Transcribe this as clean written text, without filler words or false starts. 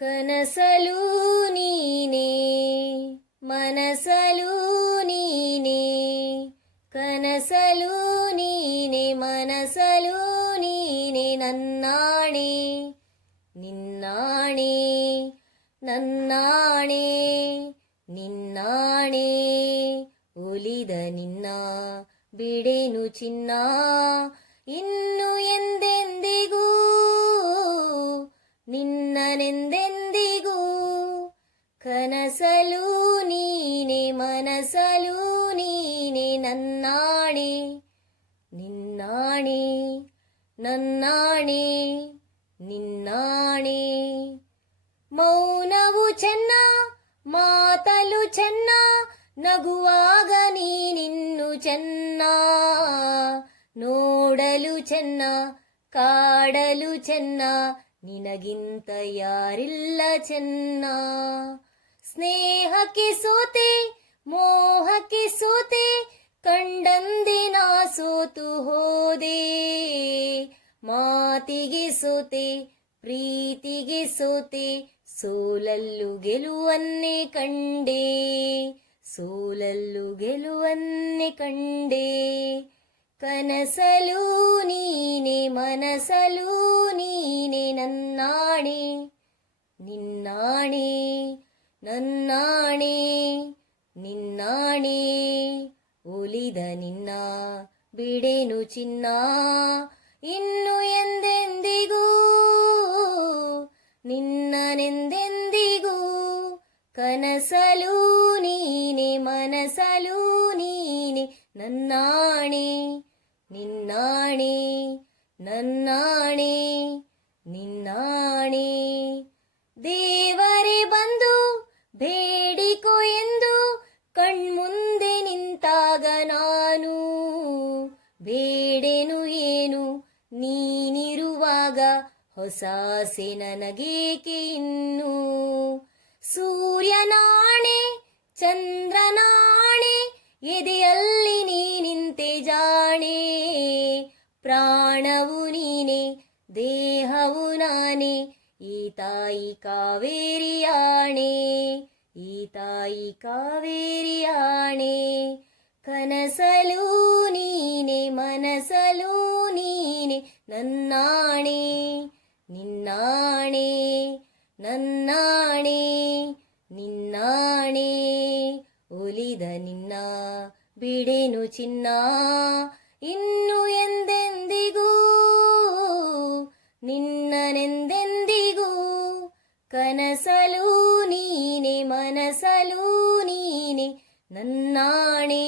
ಕನಸಲು ನೀನೆ ಮನಸಲು ನೀನೆ, ಕನಸಲು ನೀನೆ ಮನಸಲು ನೀನೆ, ನನ್ನಾಣೆ ನಿನ್ನಾಣೆ ನನ್ನಾಣೆ ನಿನ್ನಾಣೆ, ಒಲಿದ ನಿನ್ನ ಬಿಡೆನು ಚಿನ್ನ ಇನ್ನು ಎಂದೆಂದಿಗೂ, ನಿನ್ನನೆಂದೆಂದಿಗೂ. ಕನಸಲು ನೀನೆ ಮನಸಲು ನೀನೆ, ನನ್ನಾಣೆ ನಿನ್ನಾಣೆ ನನ್ನಾಣೆ ನಿನ್ನಾಣೆ. ಮೌನವು ಚೆನ್ನ ಮಾತಲು ಚೆನ್ನ, ನಗುವಾಗ ನೀನಿನ್ನು ಚೆನ್ನ, ನೋಡಲು ಚೆನ್ನ ಕಾಡಲು ಚೆನ್ನ, ನಿನಗಿಂತ ಯಾರಿಲ್ಲ ಚೆನ್ನ. ಸ್ನೇಹಕ್ಕೆ ಸೋತೆ ಮೋಹಕ್ಕೆ ಸೋತೆ, ಕಂಡಂದೆ ನಾ ಸೋತು ಹೋದೆ, ಮಾತಿಗೆ ಸೋತೆ ಪ್ರೀತಿಗೆ ಸೋತೆ, ಸೋಲಲ್ಲು ಗೆಲುವನ್ನೇ ಕಂಡೆ, ಸೋಲಲ್ಲು ಗೆಲುವನ್ನೇ ಕಂಡೆ. ಕನಸಲು ನೀನೆ ಮನಸಲು ನೀನೆ, ನನ್ನಾಣೆ ನಿನ್ನಾಣೆ ನನ್ನಾಣೆ ನಿನ್ನಾಣೆ, ಒಲಿದ ನಿನ್ನ ಬಿಡೆನು ಚಿನ್ನ ಇನ್ನು ಎಂದೆಂದಿಗೂ, ನಿನ್ನನೆಂದೆಂದಿಗೂ. ಕನಸಲು ನೀನೆ ಮನಸಲು ನೀನೆ, ನನ್ನಾಣೆ ನಿನ್ನಾಣೆ ನನ್ನಾಣೆ ನಿನ್ನಾಣೆ. ದೇವರೇ ಬಂದು ಬೇಡಿಕೋ ಎಂದು ಕಣ್ಮುಂದೆ ನಿಂತಾಗ ನಾನು ಬೇಡೆನು ಏನು, ನೀನಿರುವಾಗ ಹೊಸ ಆಸೆ ನನಗೇಕೆ ಇನ್ನು. ಸೂರ್ಯನಾಣೆ ಚಂದ್ರನಾಣೆ, ಎದೆಯಲ್ಲಿ ನೀನಿಂತೆ ಜಾಣೆ, ಪ್ರಾಣವು ನೀನೆ ದೇಹವು ನಾನೇ, ಈ ತಾಯಿ ಕಾವೇರಿಯಾಣೆ ಈ ತಾಯಿ ಕಾವೇರಿಯಾಣೆ. ಕನಸಲು ನೀನೆ ಮನಸಲು ನೀನೆ, ನನ್ನಾಣೆ ನಿನ್ನಾಣೆ ನನ್ನಾಣೆ ನಿನ್ನಾಣೆ, ಒಲಿದ ನಿನ್ನ ಬಿಡೆನು ಚಿನ್ನ ಇನ್ನು ಎಂದೆಂದಿಗೂ, ನಿನ್ನನೆಂದೆಂದಿಗೂ. ಕನಸಲು ನೀನೆ ಮನಸಲು ನೀನೆ, ನನ್ನಾಣೆ